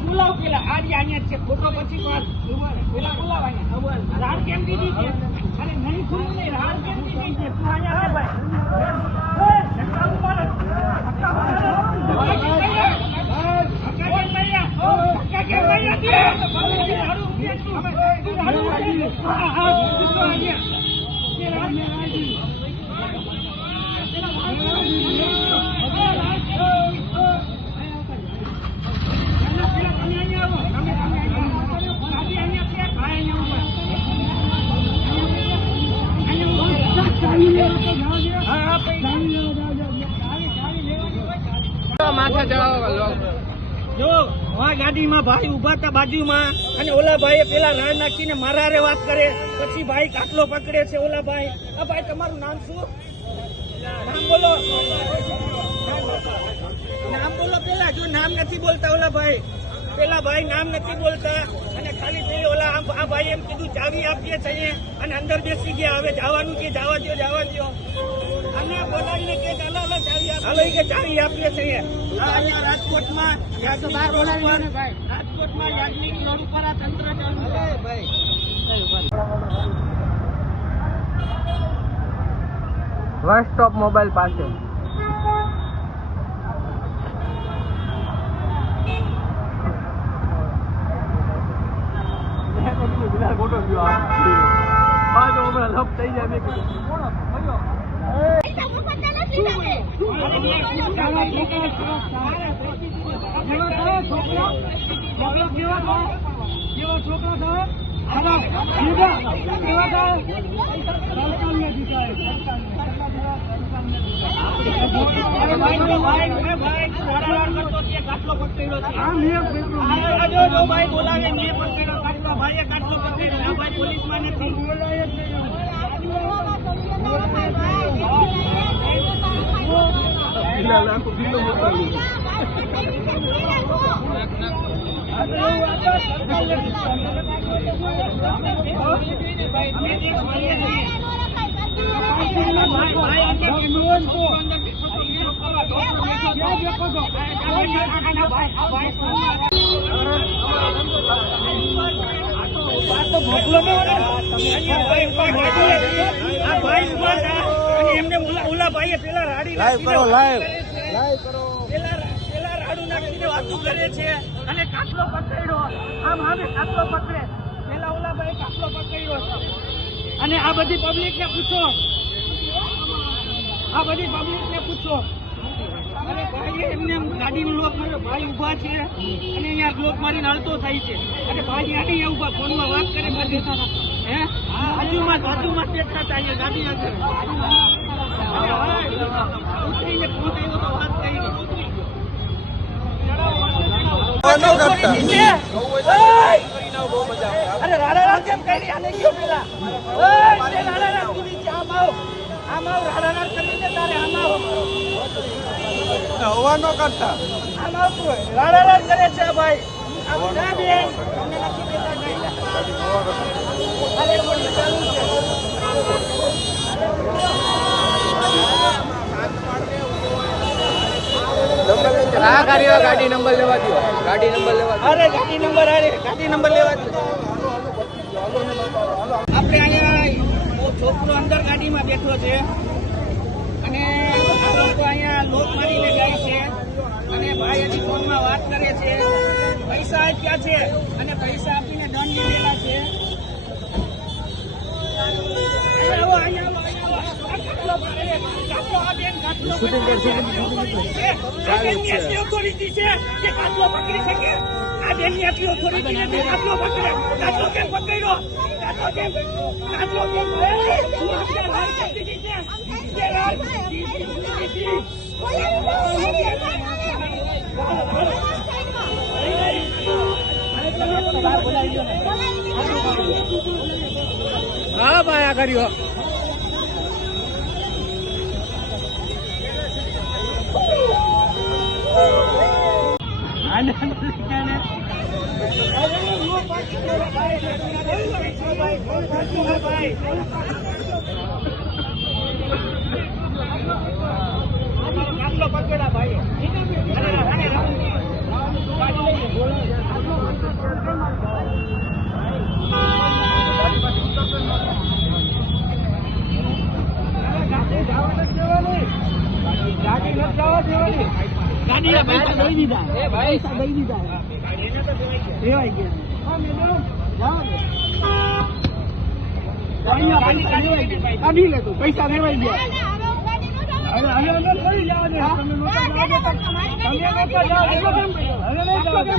બોલાવ પેલા આજે અહીંયા છે ફોટો પછી પેલા બોલાવ અહીંયા રાડ કેમ દીધી છે અરે નહીં ખુલ્લું નહીં રાડ કેમ દીધી છે તું અહીંયા આવે ગાડીમાં ભાઈ ઉભા હતા બાજુમાં અને ઓલા ભાઈ પેલા રાડ નાખીને મારા હારે વાત કરે પછી ભાઈ કાટલો પકડે છે ઓલા ભાઈ આ ભાઈ તમારું નામ શું નામ બોલો પેલા જો નામ નથી બોલતા ઓલા ભાઈ પેલા ભાઈ નામ નથી બોલતા અને ખાલી થઈ ઓલા આ ભાઈ એમ કીધું ચાવી આપીએ છીએ અને અંદર બેસી ગયા હવે જવાનું કે જવા દો અને બોલાવીને કે ચાલો ચાવી આપીએ છીએ અહીંયા રાજકોટમાં યાજ્ઞિક રોડ ઉપર આ તંત્ર ચાલુ છે ભાઈ વન સ્ટોપ મોબાઈલ પાસે ફોટો લપ થઈ જાય પોલીસમાં નથી એમને ઓલા ભાઈ પેલા રાડી પેલા રાડુ નાખીને વાતો કરે છે અને કાટલો પકડ્યો આમ હવે કાટલો પકડે પેલા ઓલા ભાઈ કાટલો પકડ્યો અને આ બધી પબ્લિક ને પૂછો અને ભાઈ એમને ગાડીનો લોક માર્યો ભાઈ ઉભા છે અને અહીંયા લોક મારીને હલતો થાય છે અને ભાઈ આડી ઉભા ફોનમાં વાત કરે બધી હે બાજુમાં બેઠા હતા અહીંયા ગાડી આગળ ઉતરીને ફોન આવ્યો તો વાત કરી અરે રાડા કેમ કરી આને કયો પેલા રાડા આમ આવ રાડા કરીને તારે આમ આવ હવા નો કરતા આમ આવતું રાડા કરે છે ભાઈ આમ ના બેન તમને નથી દેતા ગઈ અરે બોલી ચાલુ છે આ ગાડી નંબર લેવા દો ગાડી નંબર લેવા દો અરે ગાડી નંબર લેવા દો આપણે અહીંયા છોકરો અંદર ગાડીમાં બેઠો છે અને આ લોકો અહીંયા લોક મારીને જાય છે અને ભાઈ હજી ફોનમાં વાત કરે છે પૈસા આપ્યા છે અને પૈસા આપીને દંડ લીધેલા છે હા ભાઈ આ કર્યો પકડા ભાઈ ગાડીના પૈસા દઈ દીધા. પૈસા દઈ દીધા. દેવાઈ ગયા. હા મેડમ જાઓ ને. કાઢી લે તું, પૈસા દેવાઈ ગયા. હવે અંદર કરી જવા દે. તમે નોટા જાઓ તો તમે નોટા જાઓ. હવે નહીં જાઓ.